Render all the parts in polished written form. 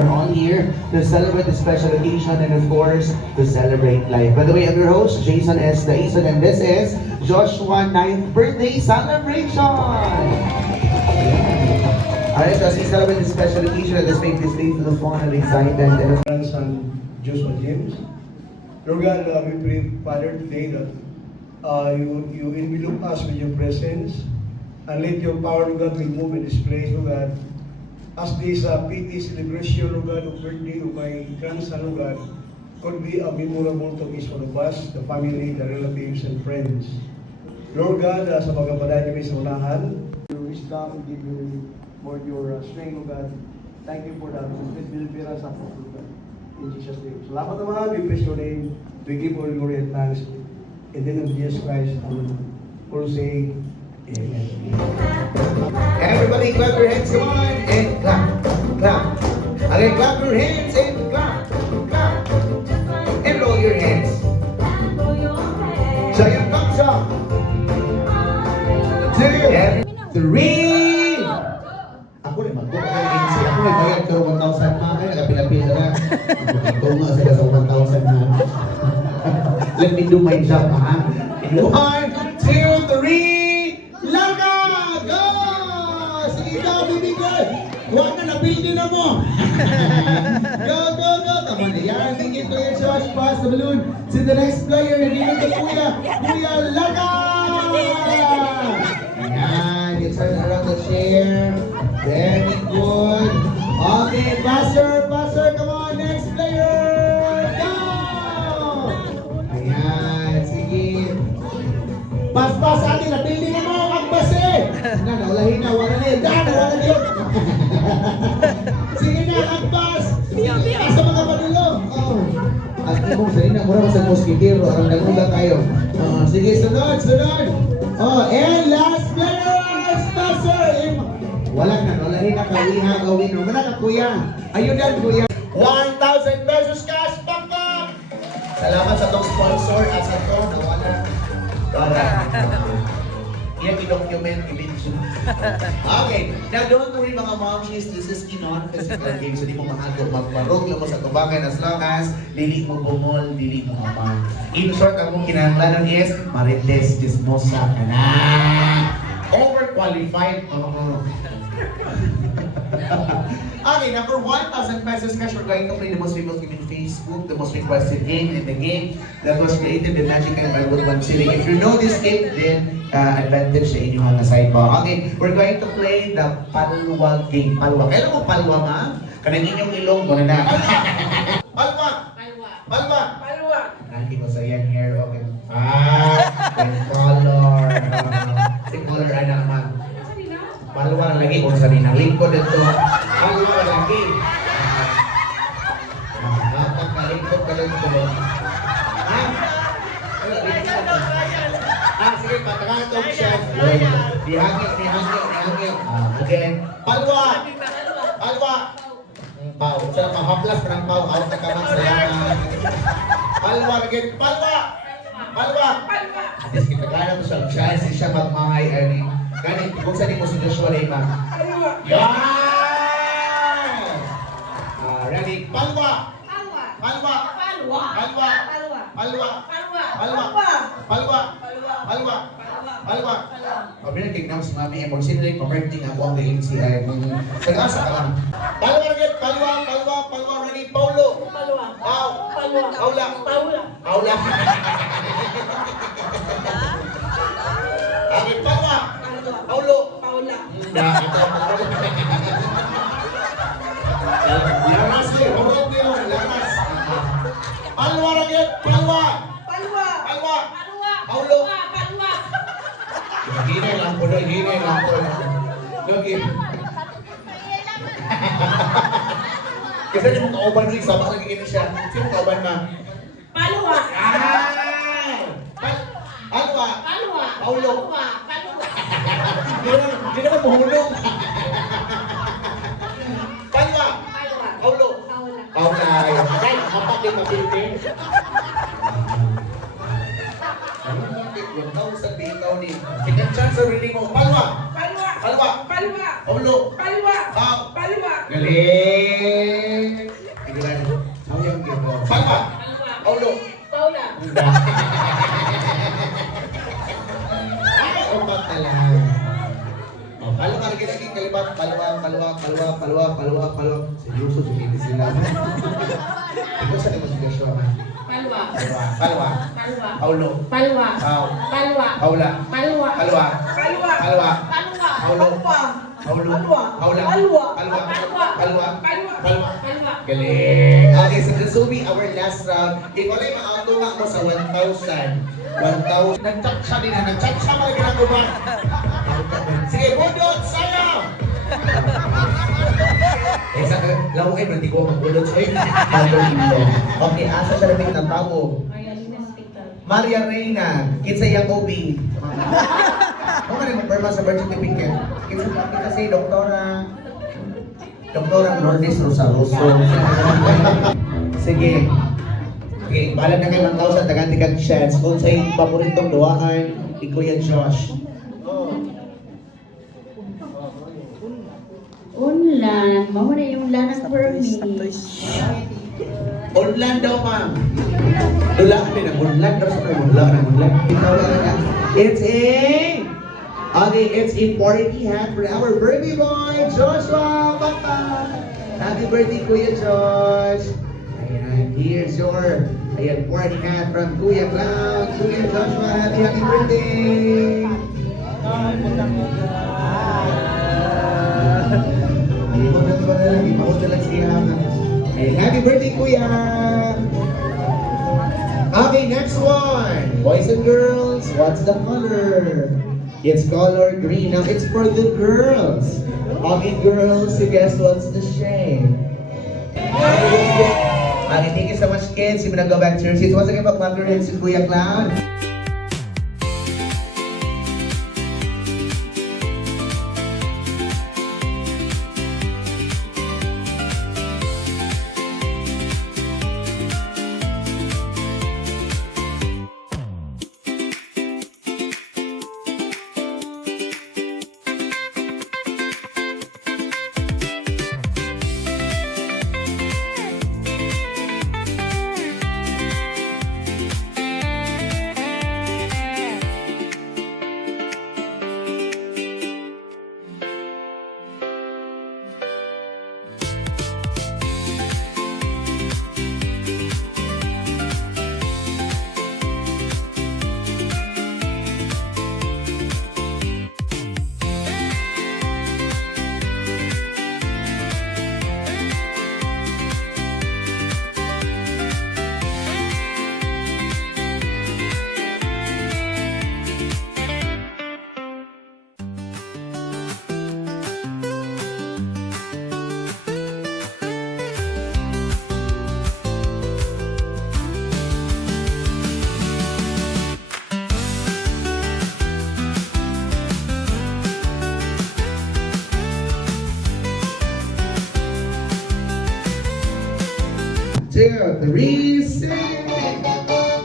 We're all here to celebrate the special occasion and of course to celebrate life. By the way, I'm your host, Jason S. Daison, and this is Joshua 9th birthday celebration! Alright, so as we celebrate this special occasion, let's make this day full of fun and excitement and Grandson Joshua James. Lord God, we pray, Father, today that you envelop us with your presence and let your power, Lord God, will move in this place, Lord God. As this PT celebration, Lord God, of birthday of my grandson, Lord God, could be a memorable to each one of us, the family, the relatives, and friends. Lord God, sa pagkapaday kami sa unahan, your wisdom, give you more your strength, Lord God. Thank you for that. Let's deliver us up, Lord God. In Jesus' name. Salamat naman, we praise your name. We give all glory and thanks. In the name of Jesus Christ, we'll say, Amen. everybody clap your hands, come on, and clap, clap. Again, clap your hands and clap, clap. And roll your hands. Giant thumbs up. 2 and 3. Ako rin magbuka ng agency. Ako may bayad ka 1,000 na. Kaya nakapilapil na. Tunga sila sa 1,000 na. Let me do my job, ha? 1, 2, 3. Laga! Go! Sige ka, baby girl! Huwag na, napildi na mo! Go, go, go! Tama na yan. Thank you, Kuya Josh. Pass the balloon to the next player. Hindi na Kuya. Kuya Laga! Ayan. You turn around the chair. Very good. Okay, passer, passer. Come on, next player. Go! Ayan. Sige. Pas-pas atin, napili na mo ang base! Na, naulahin na, wala na yun. Daan, wala na yun. Sige na, ang pas! Asa mga padulo. Oh. At ibong sarili na, mura sa moskitero. Ang nagula tayo. Sige, sunod, sunod. Oh, and last player, Spasser. Wala na, naulahin na, kawiha, gawin. Wala ka, kuya. Ayun yan, kuya. 1,000 pesos cash, pakpak! Salamat sa tong sponsor. At sa to, nawala. Yan i-document, i-mention. Okay, now don't worry mga momshies, this is Kinon Physical Games. So di mo mahagod, magmarog lang mo sa tubangan as long as dili mo bumol, dili mo amang. In short, ang mong kinahanglanon is marites, chismosa, ka na. Overqualified. Okay, now for 1,000 pesos cash, we're going to play the most famous game in Facebook, the most requested game in the game that was created in Magic and by Woodland City. If you know this game, then advantage sa inyong mga sidebar. Okay, we're going to play the Palwa game. Palwa. Kailan mo palwa, ma'am? Kanang inyong ilong mo na na. Palwa! Palwa! Palwa! Palwa! Nanti ko sa yan here. Okay. With color. Si color, anak, ma'am. Palwa lagi kung sa rin. Ang lingkod ito. Palwa lagi. Dapat na lingkod ka lang ito. Ha? Sige, patangatog siya. Dihangil. Again. Palwa! Palwa! Pau. Siya mahaplas pa ng pau. Out na kamang sa yan. Palwa again. Palwa! Palwa! Atis kita kaya mo siya. Siya magmahay. Ganit, kung saan mo si Joshua Lema? Yan! Ready? Palwa! Palwa! Palwa! Palwa! Palwa! Palwa! Palwa! Palwa! Palwa! Pabili tignan si Mami Emor, sino rin pa-birthday ako ang galing si Nag-asa ka lang. Palwa rin! Palwa! Palwa! Palwa! Ready? Paulo! Palwa! Pau! Palwa! Paula! Paula! Paula! Okay, Palwa! Paulo! Paula! Lamas eh! Huwag niyo! Lamas! Palwa rin! Palwa! Palwa! Palwa! Paulo! Palwa! Hinay lang po doon! Hinay lang po! Lagi! Kasi di mo kauban rin sa baka nagiging siya. Sino kauban na? Palwa! Palwa! Palwa! Paulo! Hindi naman mahulog. Palwa! Paulo! Paula! Ay, kapatid mapilipin. Ano bakit? Yung tao sa bitaw ni. Tingnan chance sa reading mo. Palwa! Palwa! Palwa! Palwa! Paulo! Palwa! Pau! Palwa! Galing! na. Ay, upat na lang. O, palo ka rin lagi kalimat. Paluwa. Seryoso, sumili sila. Ikaw sa naman siya siya. Palwa. Paulo. Palwa. Pau. Palwa. Paula. Palwa. Palwa. Palwa. Palwa. Palwa. Paulo. Paulo. Paula. Palwa. Palwa. Palwa. Galing. Okay, so this will be our last round. Ikaw lang ma-auto nga mo sa 1,000. 1,000. Nag-chat siya din na. Nag-chat siya mga ginagawa. Sige, budot sa'yo! Eh, sa lawin, hindi ko magbulot sa'yo. Okay, asa siya namin ng tao? Maria Reina, kinsa yang OB. Ano ka rin magperma sa birth certificate? Kinsa ka kasi, Doktora Lourdes Rosaroso. Sige. Okay, bahala na kayo 1,000, taganti kang chance. Kung sa'yo paboritong duwaan, ni Kuya Josh. Unlan. Mamo na yung lanang permit. Unlan daw, ma'am. Dulaan din ang unlan. Pero sa mga unlan. It's a party hat for our birthday boy, Joshua Bata. Happy birthday, Kuya Josh. Ayan, here's your party hat from Kuya Cloud. Kuya Joshua, happy birthday. Happy birthday, Kuya! Okay, next one. Boys and girls, what's the color? It's color green. Now, it's for the girls. Okay, girls, you guess what's the shade? Okay, thank you so much, kids. You're gonna go back to your seats. Once again, pag-congratulations si Kuya Cloud. Two, three, sing.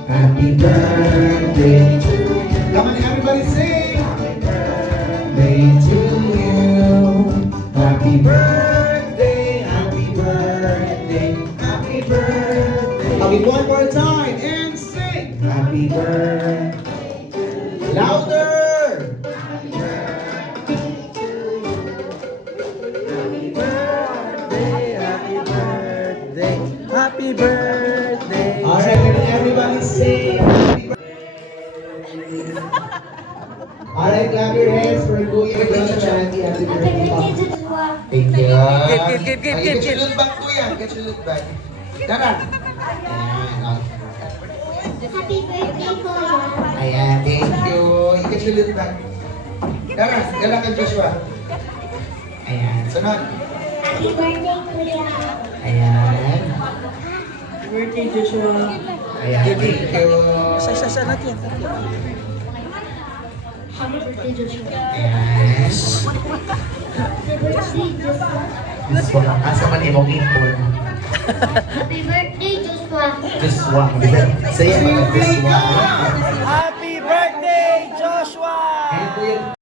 Happy birthday to you. Come on, everybody sing. Happy birthday to you. Happy birthday, happy birthday, happy birthday. Okay, one more time and sing. Happy birthday. Louder. Happy birthday! All right, can everybody say happy birthday? All right, clap your hands for Kuya Josh Chandy. Happy birthday. Thank you. Give. Get your look back, Kuya. Get your look back. Tara. Ayan. Happy birthday, Kuya. Ayan, thank you. Get your look back. Tara, dala ka Joshua. Ayan, sunod. Happy birthday, Kuya. Ayan. Happy birthday, Joshua. Ayan, thank you. Sa natin. Happy birthday, Joshua. Ayan. Happy birthday, Joshua. Joshua, asa man imong ipon? Happy birthday, Joshua. Joshua. Saya mga Joshua. Happy birthday, Joshua! Ayan, Kuya.